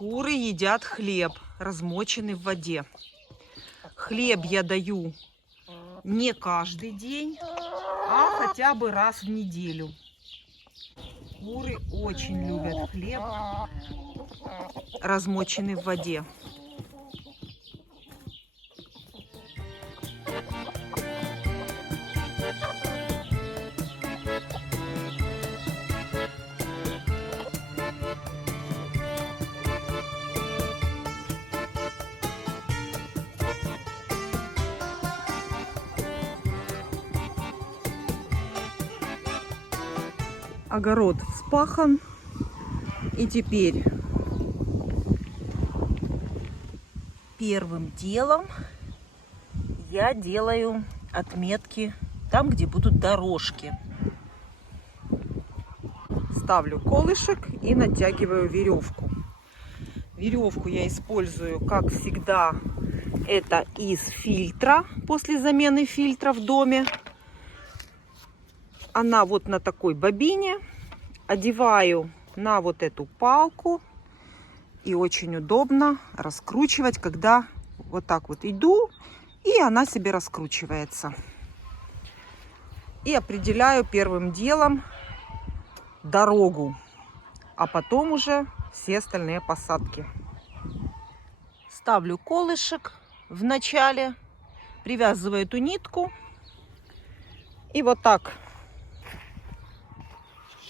Куры едят хлеб, размоченный в воде. Хлеб я даю не каждый день, а хотя бы раз в неделю. Куры очень любят хлеб, размоченный в воде. Огород вспахан, и теперь первым делом я делаю отметки там, где будут дорожки. Ставлю колышек и натягиваю веревку. Веревку я использую, как всегда, это из фильтра, после замены фильтра в доме. Она вот на такой бобине. Одеваю на вот эту палку. И очень удобно раскручивать, когда вот так вот иду, и она себе раскручивается. И определяю первым делом дорогу, а потом уже все остальные посадки. Ставлю колышек в начале, привязываю эту нитку и вот так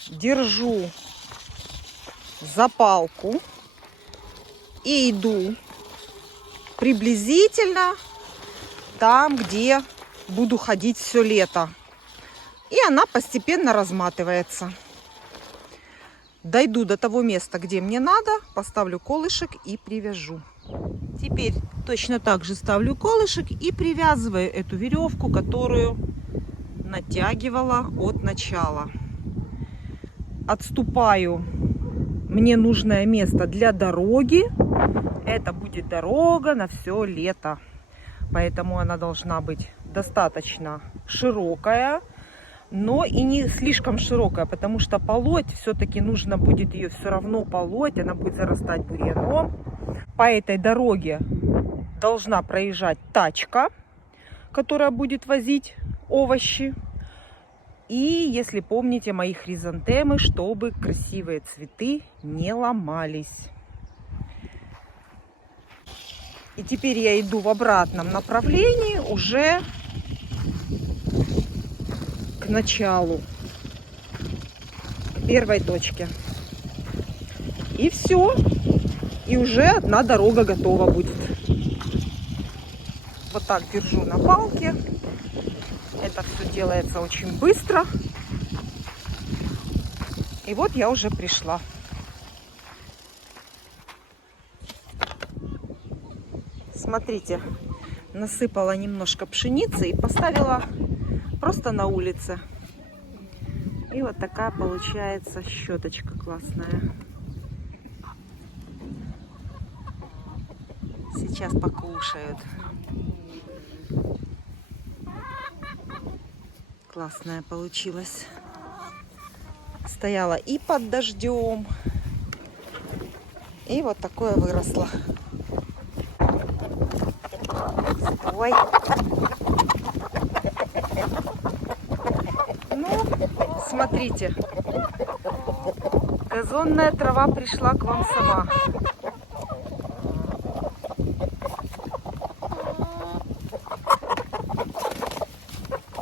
держу за палку и иду приблизительно там, где буду ходить все лето. И она постепенно разматывается. Дойду до того места, где мне надо, поставлю колышек и привяжу. Теперь точно так же ставлю колышек и привязываю эту веревку, которую натягивала от начала. Отступаю мне нужное место для дороги. Это будет дорога на все лето. Поэтому она должна быть достаточно широкая, но и не слишком широкая, потому что полоть все-таки нужно будет ее все равно полоть. Она будет зарастать бурьяном. По этой дороге должна проезжать тачка, которая будет возить овощи. И, если помните, мои хризантемы, чтобы красивые цветы не ломались. И теперь я иду в обратном направлении уже к началу, к первой точке. И все. И уже одна дорога готова будет. Вот так держу на палке. Это все делается очень быстро. И вот я уже пришла. Смотрите, насыпала немножко пшеницы и поставила просто на улице. И вот такая получается щеточка классная. Сейчас покушают. Классная получилась. Стояла и под дождем. И вот такое выросло. Ой. Ну, смотрите. Газонная трава пришла к вам сама.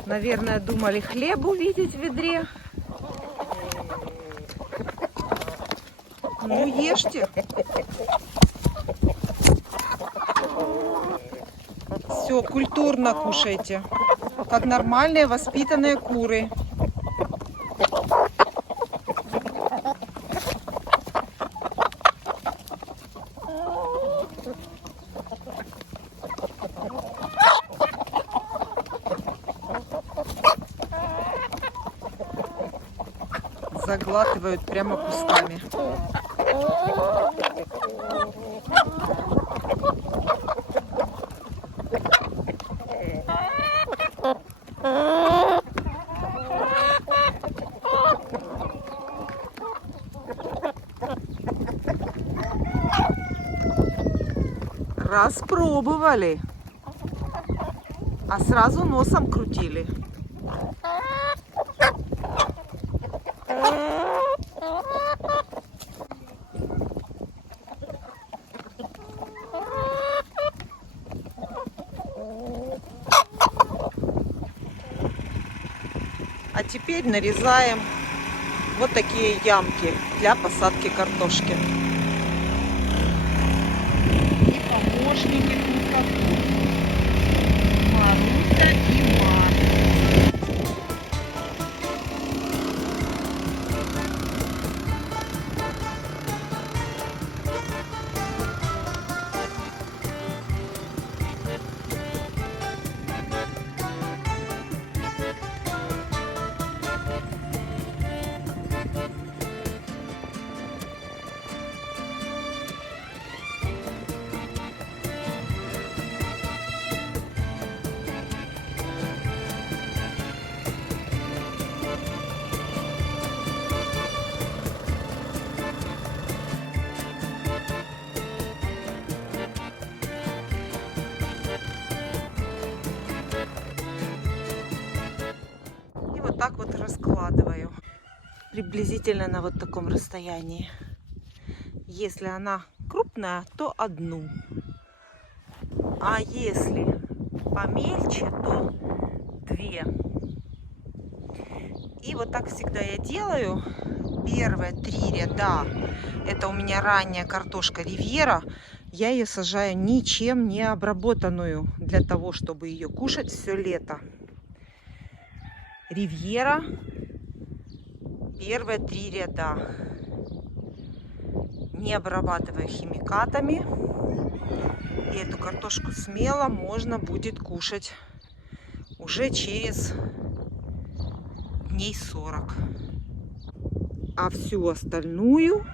Наверное, думали хлеб увидеть в ведре. Ну, ешьте. Все, культурно кушайте. Как нормальные воспитанные куры. Заглатывают прямо кусками. Распробовали. А сразу носом крутили. А теперь нарезаем вот такие ямки для посадки картошки. И помощники тут какие. Маруся и Марта. Так вот раскладываю приблизительно на вот таком расстоянии. Если она крупная, то одну, а если помельче, то две. И вот так всегда я делаю. Первые 3 ряда, это у меня ранняя картошка ривьера, я ее сажаю ничем не обработанную, для того чтобы ее кушать все лето. Ривьера, первые 3 ряда. Не обрабатываю химикатами. И эту картошку смело можно будет кушать уже через дней 40. А всю остальную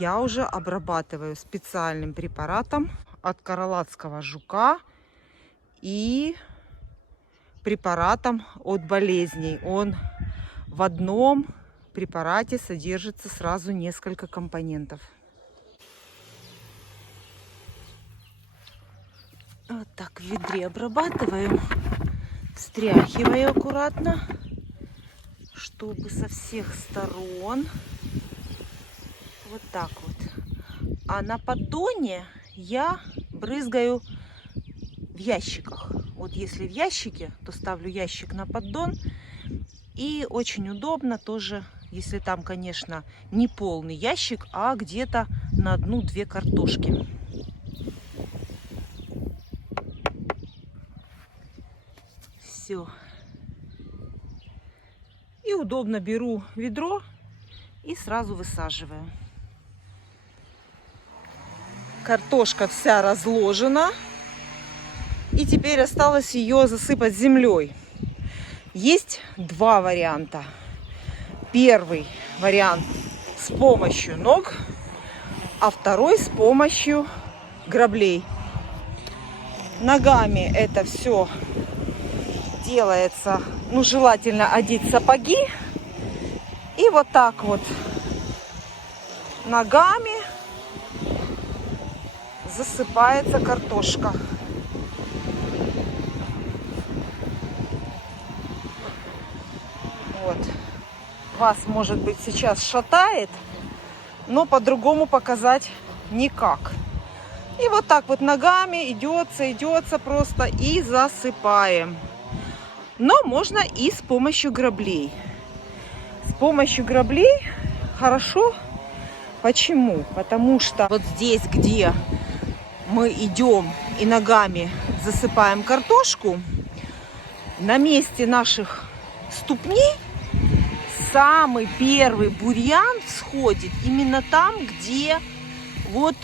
я уже обрабатываю специальным препаратом от Каролатского жука и препаратом от болезней. Он в одном препарате содержится сразу несколько компонентов. Вот так в ведре обрабатываю, встряхиваю аккуратно, чтобы со всех сторон. Вот так вот. А на поддоне я брызгаю в ящиках. Вот если в ящике, то ставлю ящик на поддон. И очень удобно тоже, если там, конечно, не полный ящик, а где-то на 1-2 картошки. Все. И удобно беру ведро и сразу высаживаю. Картошка вся разложена. И теперь осталось ее засыпать землей. Есть 2 варианта. Первый вариант с помощью ног, а второй с помощью граблей. Ногами это все делается, ну, желательно одеть сапоги. И вот так вот ногами засыпается картошка. Вот. Вас, может быть, сейчас шатает, но по-другому показать никак. И вот так вот ногами идется просто и засыпаем. Но можно и с помощью граблей. С помощью граблей хорошо. Почему? Потому что вот здесь, где мы идем и ногами засыпаем картошку, на месте наших ступней самый первый бурьян всходит именно там, где вот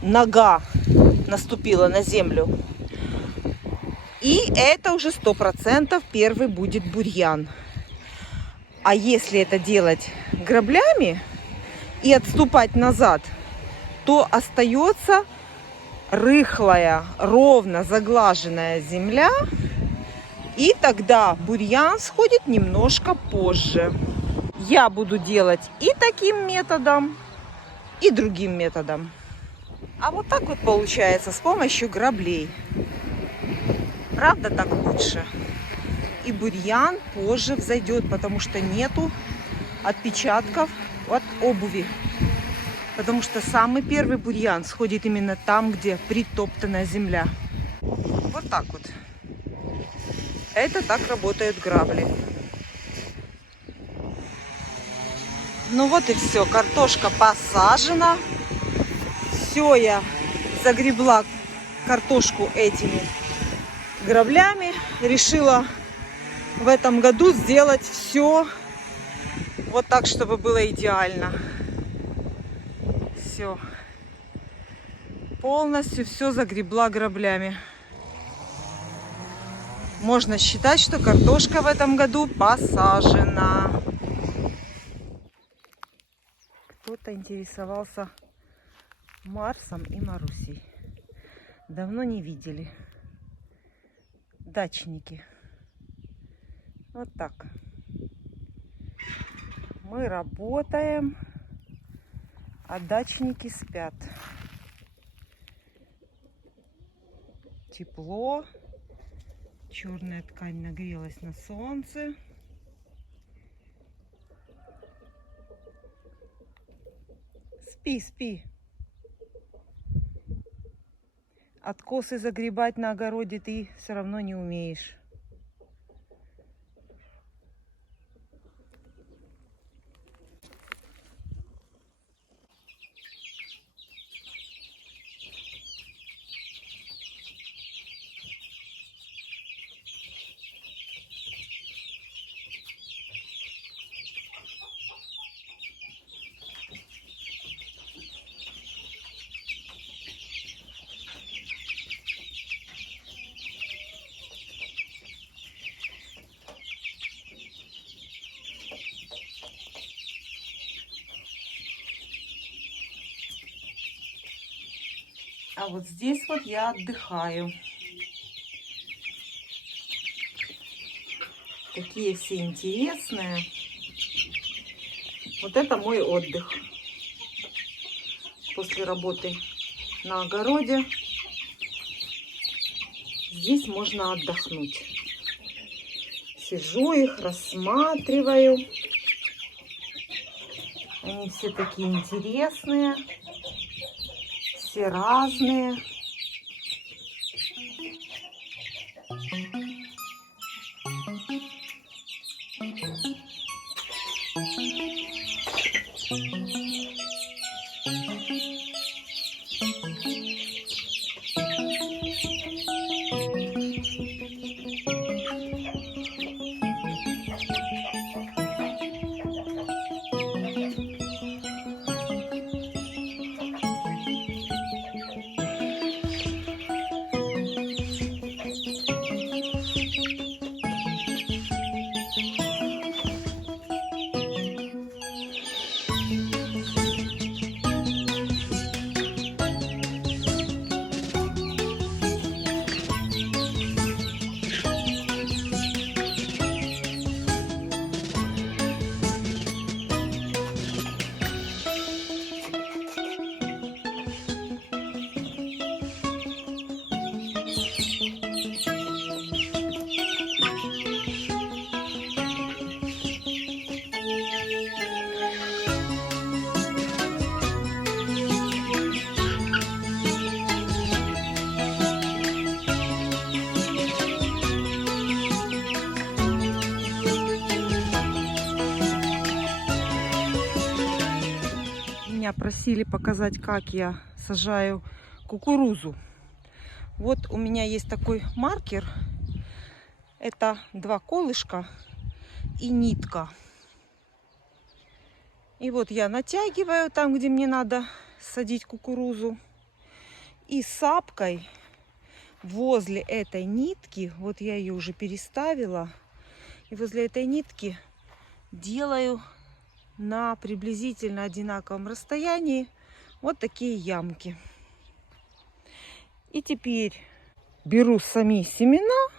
нога наступила на землю. И это уже 100% первый будет бурьян. А если это делать граблями и отступать назад, то остается рыхлая, ровно заглаженная земля. И тогда бурьян сходит немножко позже. Я буду делать и таким методом, и другим методом. А вот так вот получается с помощью граблей. Правда, так лучше. И бурьян позже взойдет, потому что нету отпечатков от обуви. Потому что самый первый бурьян сходит именно там, где притоптанная земля. Вот так вот. Это так работают грабли. Ну вот и все. Картошка посажена. Все, я загребла картошку этими граблями. Решила в этом году сделать все вот так, чтобы было идеально. Все. Полностью все загребла граблями. Можно считать, что картошка в этом году посажена. Кто-то интересовался Марсом и Марусей. Давно не видели. Дачники. Вот так. Мы работаем, а дачники спят. Тепло. Черная ткань нагрелась на солнце. Спи, спи. Откосы загребать на огороде ты все равно не умеешь. А вот здесь вот я отдыхаю. Такие все интересные. Вот это мой отдых. После работы на огороде. Здесь можно отдохнуть. Сижу их, рассматриваю. Они все такие интересные. Все разные. Меня просили показать, как я сажаю кукурузу. Вот у меня есть такой маркер. Это 2 колышка и нитка. И вот я натягиваю там, где мне надо садить кукурузу. И сапкой возле этой нитки, вот я ее уже переставила, и возле этой нитки делаю на приблизительно одинаковом расстоянии вот такие ямки. И теперь беру сами семена,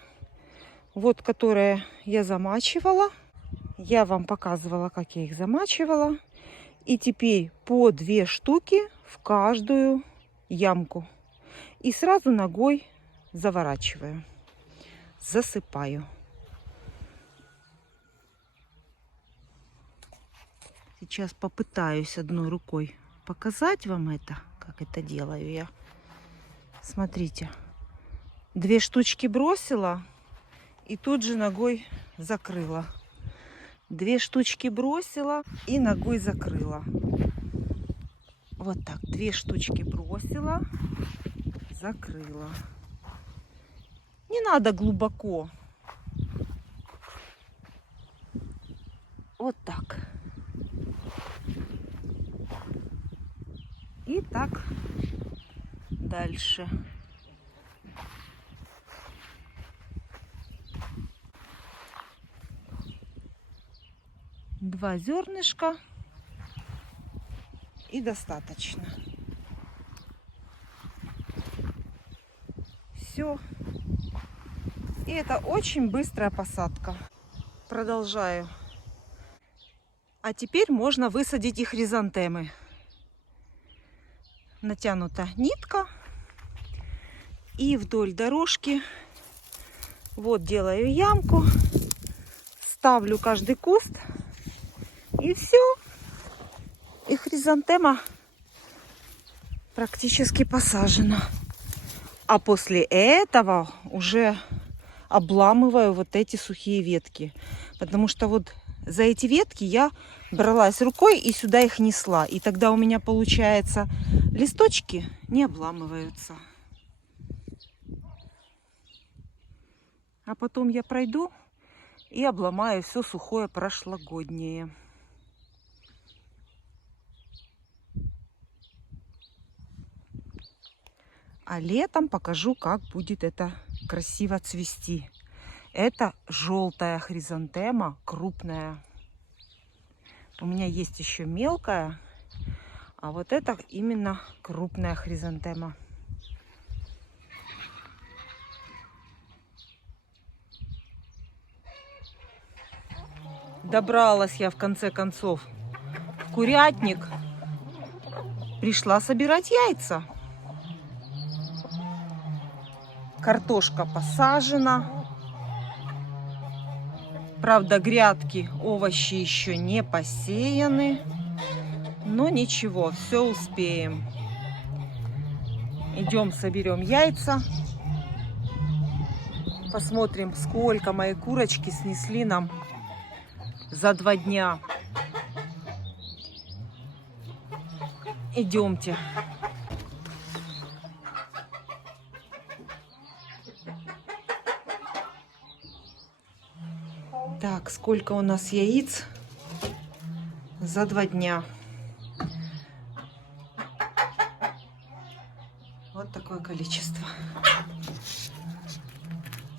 вот которые я замачивала. Я вам показывала, как я их замачивала. И теперь по 2 штуки в каждую ямку. И сразу ногой заворачиваю. Засыпаю. Сейчас попытаюсь одной рукой показать вам это, как это делаю я. Смотрите. 2 штучки бросила и тут же ногой закрыла. 2 штучки бросила и ногой закрыла. Вот так. 2 штучки бросила, закрыла. Не надо глубоко. Вот так. И так дальше. Два зернышка и достаточно. Все. И это очень быстрая посадка. Продолжаю. А теперь можно высадить и хризантемы. Натянута нитка. И вдоль дорожки вот делаю ямку. Ставлю каждый куст. И все. И хризантема практически посажена. А после этого уже обламываю вот эти сухие ветки. Потому что вот за эти ветки я бралась рукой и сюда их несла. И тогда у меня получается листочки не обламываются. А потом я пройду и обломаю все сухое прошлогоднее. А летом покажу, как будет это красиво цвести. Это желтая хризантема, крупная. У меня есть еще мелкая, а вот это именно крупная хризантема. Добралась я в конце концов в курятник. Пришла собирать яйца. Картошка посажена. Правда, грядки, овощи еще не посеяны. Но ничего, все успеем. Идем соберем яйца. Посмотрим, сколько мои курочки снесли нам за 2 дня. Идемте. Так, сколько у нас яиц за 2 дня? Вот такое количество.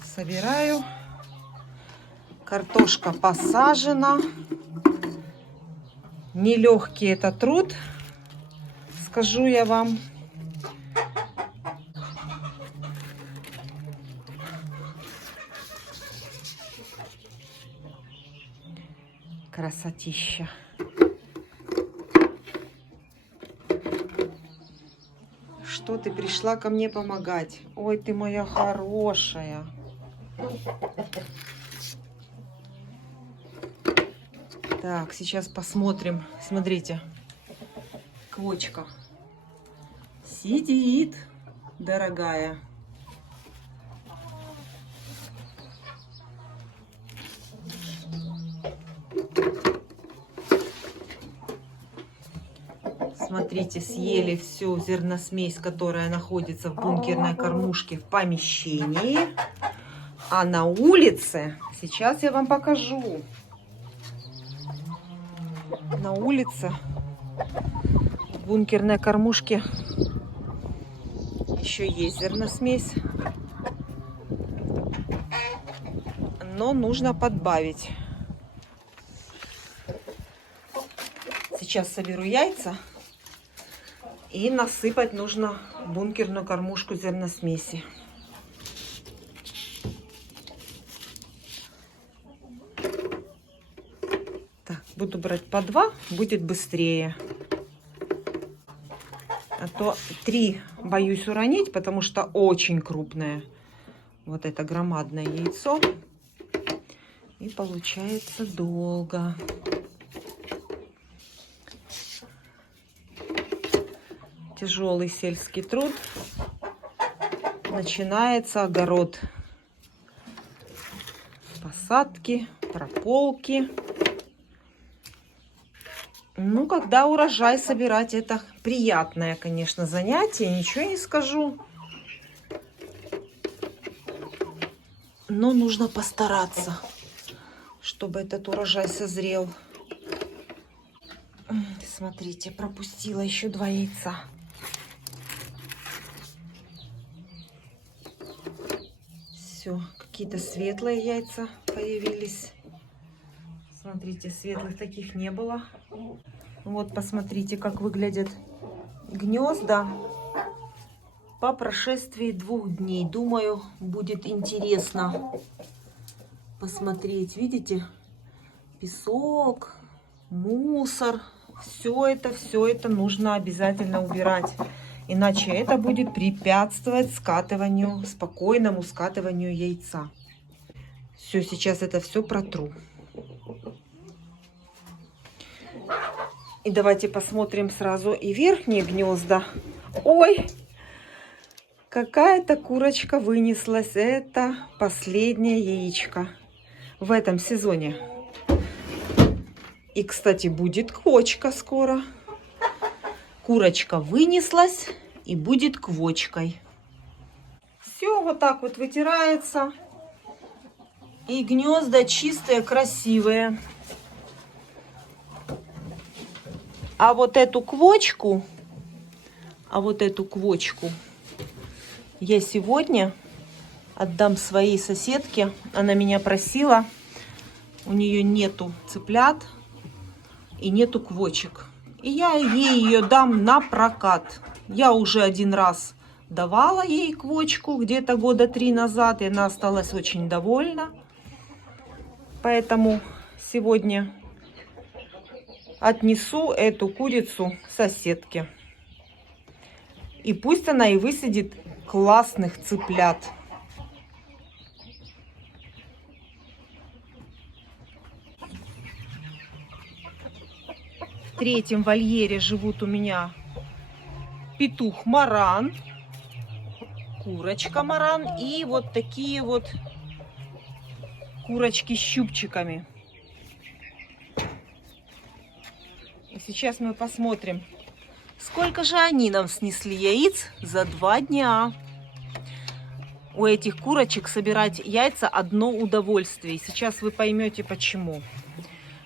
Собираю. Картошка посажена. Нелегкий это труд, скажу я вам. Красотища. Что ты пришла ко мне помогать? Ой, ты моя хорошая. Так, сейчас посмотрим. Смотрите. Квочка. Сидит, дорогая. Смотрите, съели всю зерносмесь, которая находится в бункерной кормушке в помещении. А на улице, сейчас я вам покажу. На улице в бункерной кормушке еще есть зерносмесь. Но нужно подбавить. Сейчас соберу яйца. И насыпать нужно в бункерную кормушку зерносмеси. Так, буду брать по 2, будет быстрее. А то 3 боюсь уронить, потому что очень крупное. Вот это громадное яйцо. И получается долго. Тяжелый сельский труд. Начинается огород. Посадки, прополки. Ну, когда урожай собирать, это приятное, конечно, занятие, ничего не скажу. Но нужно постараться, чтобы этот урожай созрел. Смотрите, пропустила еще 2 яйца. Все, какие-то светлые яйца появились. Смотрите, светлых таких не было. Вот, посмотрите, как выглядят гнезда по прошествии 2 дней. Думаю, будет интересно посмотреть. Видите? Песок, мусор. Все это нужно обязательно убирать. Иначе это будет препятствовать скатыванию, спокойному скатыванию яйца. Все, сейчас это все протру. И давайте посмотрим сразу и верхние гнезда. Ой, какая-то курочка вынеслась. Это последнее яичко в этом сезоне. И, кстати, будет квочка скоро. Курочка вынеслась и будет квочкой. Все вот так вот вытирается. И гнезда чистые, красивые. А вот эту квочку я сегодня отдам своей соседке. Она меня просила. У нее нету цыплят и нету квочек. И я ей ее дам на прокат. Я уже 1 раз давала ей квочку, где-то года 3 назад. И она осталась очень довольна. Поэтому сегодня отнесу эту курицу соседке. И пусть она и высадит классных цыплят. В 3-м вольере живут у меня петух-маран, курочка-маран и вот такие вот курочки с щупчиками. И сейчас мы посмотрим, сколько же они нам снесли яиц за 2 дня. У этих курочек собирать яйца одно удовольствие. И сейчас вы поймете почему.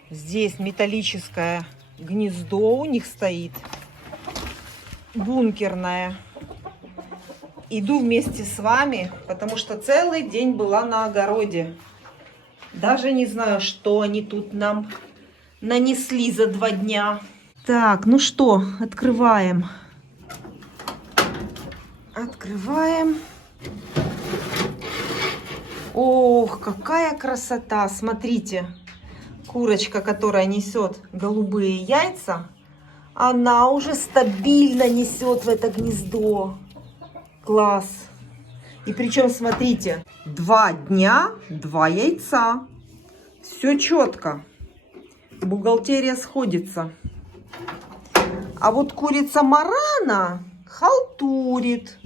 Здесь металлическое гнездо у них стоит. Бункерное. Иду вместе с вами, потому что целый день была на огороде. Даже не знаю, что они тут нам нанесли за 2 дня. Так, ну что, открываем. Открываем. Ох, какая красота! Смотрите, курочка, которая несет голубые яйца, она уже стабильно несет в это гнездо. Класс! И причем, смотрите, 2 дня, 2 яйца. Все четко. Бухгалтерия сходится. А вот курица марана халтурит.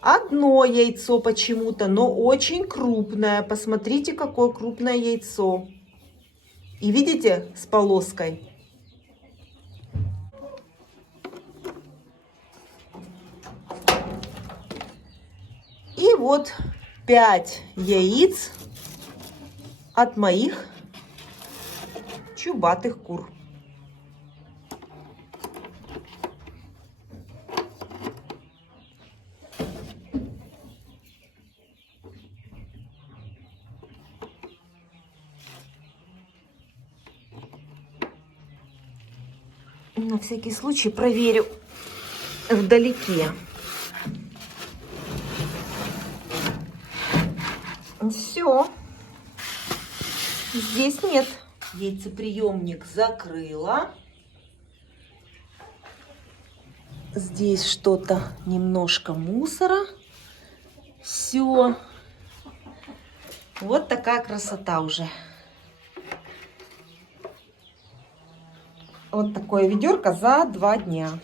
1 яйцо почему-то, но очень крупное. Посмотрите, какое крупное яйцо. И видите, с полоской. И вот 5 яиц от моих чубатых кур. На всякий случай проверю вдалеке. Все. Здесь нет. Яйцеприемник закрыла. Здесь что-то, немножко мусора. Все. Вот такая красота уже. Вот такое ведерко за 2 дня.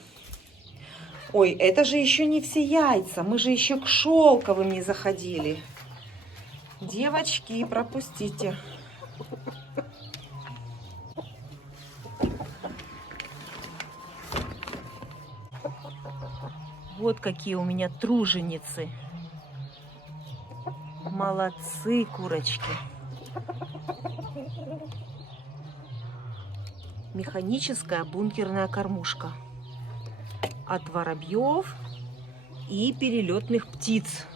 Ой, это же еще не все яйца. Мы же еще к шелковым не заходили. Девочки, пропустите. Вот какие у меня труженицы. Молодцы, курочки. Механическая бункерная кормушка. От воробьев и перелетных птиц.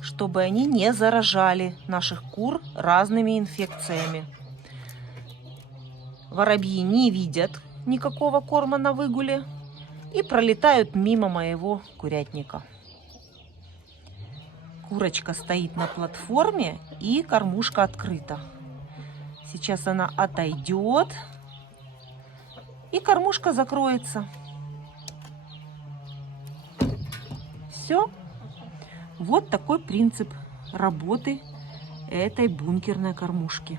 Чтобы они не заражали наших кур разными инфекциями. Воробьи не видят никакого корма на выгуле и пролетают мимо моего курятника. Курочка стоит на платформе и кормушка открыта. Сейчас она отойдет и кормушка закроется. Все. Вот такой принцип работы этой бункерной кормушки.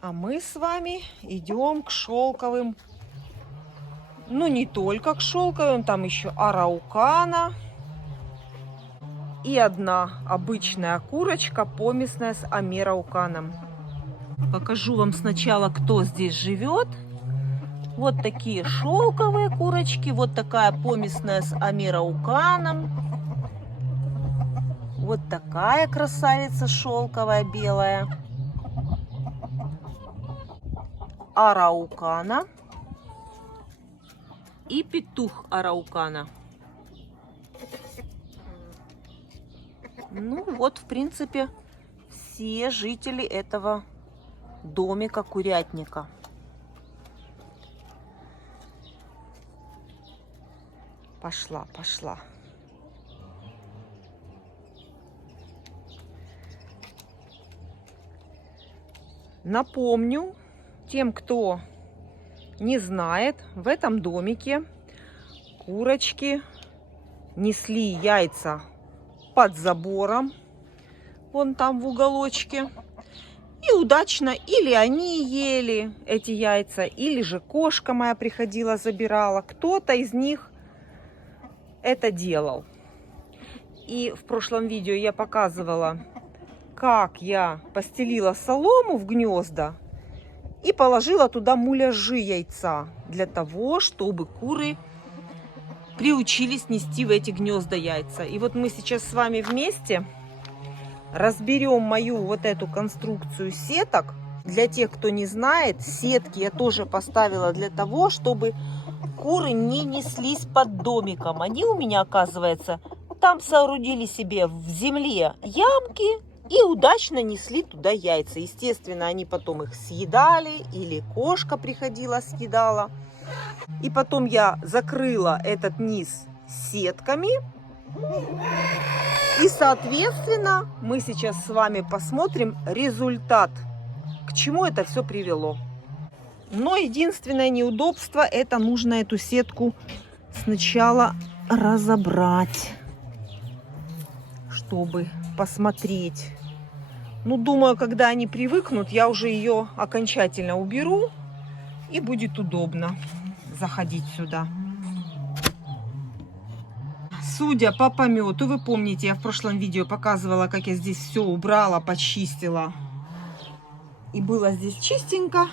А мы с вами идем к шелковым. Ну, не только к шелковым, там еще араукана. И одна обычная курочка, помесная с амерауканом. Покажу вам сначала, кто здесь живет. Вот такие шелковые курочки. Вот такая помесная с амерауканом. Вот такая красавица шелковая, белая. Араукана. И петух араукана. Ну вот, в принципе, все жители этого домика-курятника. Пошла. Напомню тем, кто не знает, в этом домике курочки несли яйца под забором, вон там в уголочке. И удачно или они ели эти яйца, или же кошка моя приходила, забирала. Кто-то из них это делал. И в прошлом видео я показывала, как я постелила солому в гнезда и положила туда муляжи яйца, для того, чтобы куры приучились нести в эти гнезда яйца. И вот мы сейчас с вами вместе разберем мою вот эту конструкцию сеток. Для тех, кто не знает, сетки я тоже поставила для того, чтобы куры не неслись под домиком. Они у меня, оказывается, там соорудили себе в земле ямки и удачно несли туда яйца. Естественно, они потом их съедали, или кошка приходила, съедала. И потом я закрыла этот низ сетками. И, соответственно, мы сейчас с вами посмотрим результат, к чему это все привело. Но единственное неудобство, это нужно эту сетку сначала разобрать, чтобы посмотреть. Ну, думаю, когда они привыкнут, я уже ее окончательно уберу, и будет удобно заходить сюда. Судя по помету, вы помните, я в прошлом видео показывала, как я здесь все убрала, почистила. И было здесь чистенько.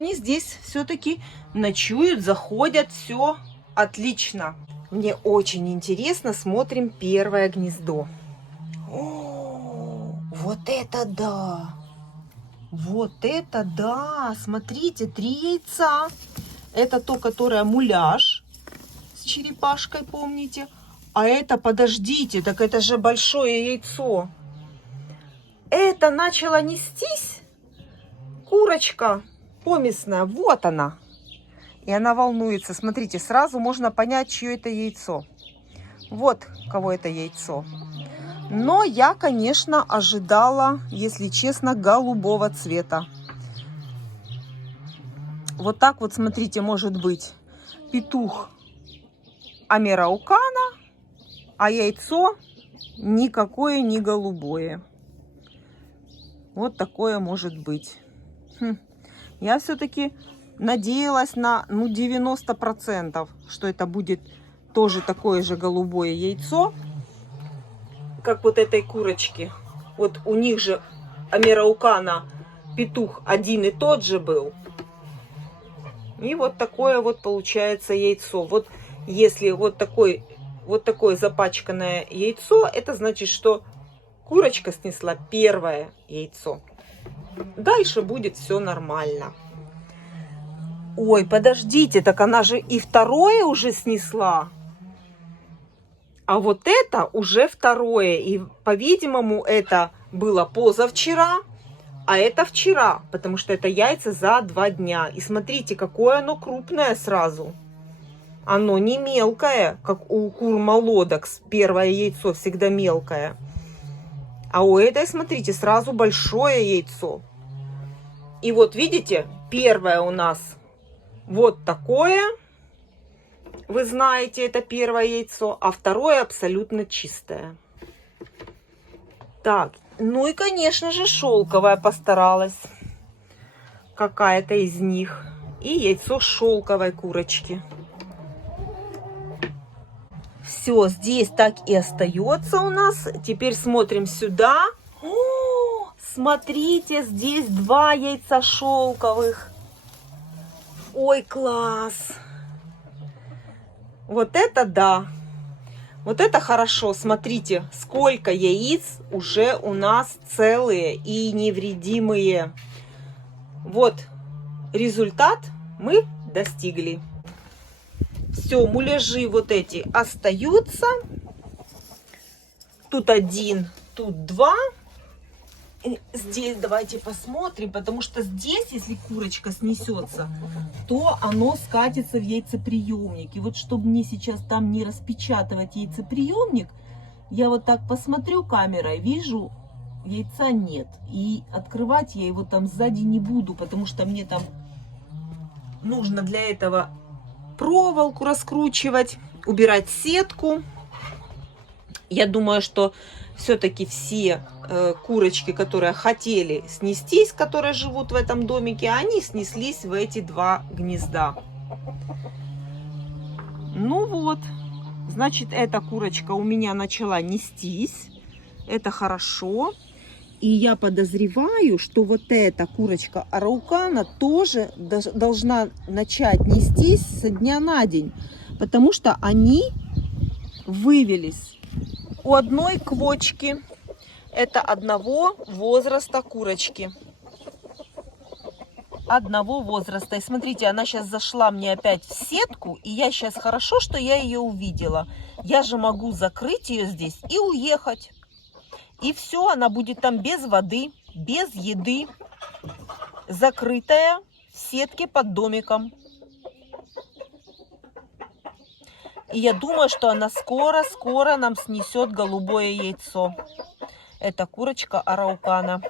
Они здесь все-таки ночуют, заходят, все отлично. Мне очень интересно, смотрим первое гнездо. О, вот это да! Вот это да! Смотрите, 3 яйца. Это то, которое муляж с черепашкой, помните? А это, подождите, так это же большое яйцо. Это начала нестись курочка помесная. Вот она. И она волнуется. Смотрите, сразу можно понять, чье это яйцо. Вот кого это яйцо. Но я, конечно, ожидала, если честно, голубого цвета. Вот так вот, смотрите, может быть петух Амираукана, а яйцо никакое не голубое. Вот такое может быть. Я все-таки надеялась на 90%, что это будет тоже такое же голубое яйцо, как вот этой курочки. Вот у них же Амираукана петух один и тот же был. И вот такое вот получается яйцо. Вот если вот такое запачканное яйцо, это значит, что курочка снесла первое яйцо. Дальше будет все нормально. Ой, подождите, так она же и второе уже снесла. А вот это уже второе. И, по-видимому, это было позавчера, а это вчера. Потому что это яйца за 2 дня. И смотрите, какое оно крупное сразу. Оно не мелкое, как у кур молодок. Первое яйцо всегда мелкое. А у этой, смотрите, сразу большое яйцо. И вот видите, первое у нас вот такое. Вы знаете, это первое яйцо. А второе абсолютно чистое. Так, ну и, конечно же, шелковая постаралась. Какая-то из них. И яйцо шелковой курочки. Все, здесь так и остается у нас. Теперь смотрим сюда. О, смотрите, здесь 2 яйца шелковых. Ой, класс. Вот это да. Вот это хорошо. Смотрите, сколько яиц уже у нас целые и невредимые. Вот результат мы достигли. Все, муляжи вот эти остаются. Тут 1, тут 2. И здесь давайте посмотрим, потому что здесь, если курочка снесется, то оно скатится в яйцеприемник. И вот чтобы мне сейчас там не распечатывать яйцеприемник, я вот так посмотрю камерой, вижу, яйца нет. И открывать я его там сзади не буду, потому что мне там нужно для этого проволоку раскручивать, убирать сетку. Я думаю, что все-таки все курочки, которые хотели снестись, которые живут в этом домике, они снеслись в эти 2 гнезда. Ну вот, значит, эта курочка у меня начала нестись. Это хорошо. И я подозреваю, что вот эта курочка Араукана тоже должна начать нестись со дня на день. Потому что они вывелись у одной квочки. Это одного возраста курочки. Одного возраста. И смотрите, она сейчас зашла мне опять в сетку. И я сейчас, хорошо, что я ее увидела. Я же могу закрыть ее здесь и уехать. И все, она будет там без воды, без еды. Закрытая в сетке под домиком. И я думаю, что она скоро нам снесет голубое яйцо. Это курочка Араукана.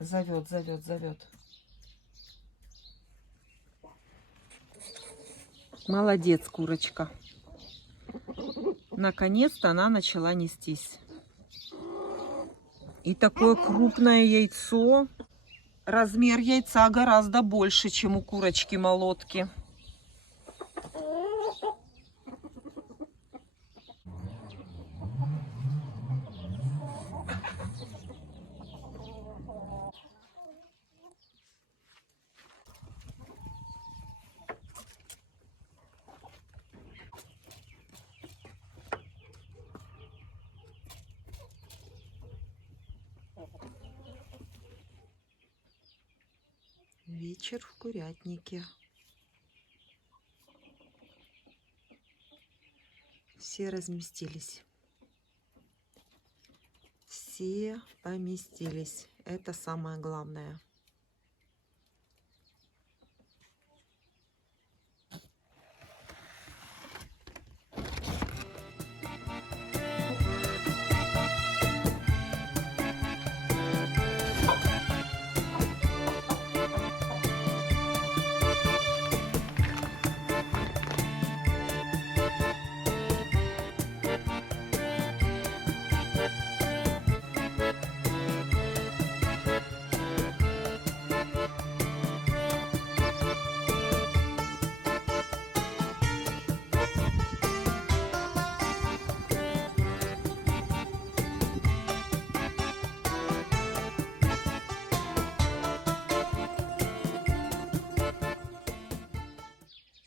Зовет. Молодец, курочка. Наконец-то она начала нестись. И такое крупное яйцо. Размер яйца гораздо больше, чем у курочки-молотки. Вечер в курятнике. Все разместились. Все поместились. Это самое главное.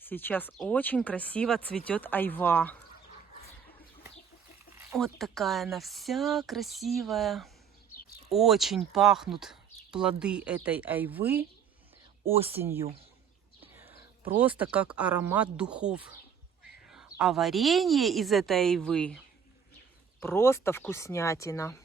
Сейчас очень красиво цветет айва. Вот такая она вся красивая. Очень пахнут плоды этой айвы осенью. Просто как аромат духов. А варенье из этой айвы просто вкуснятина.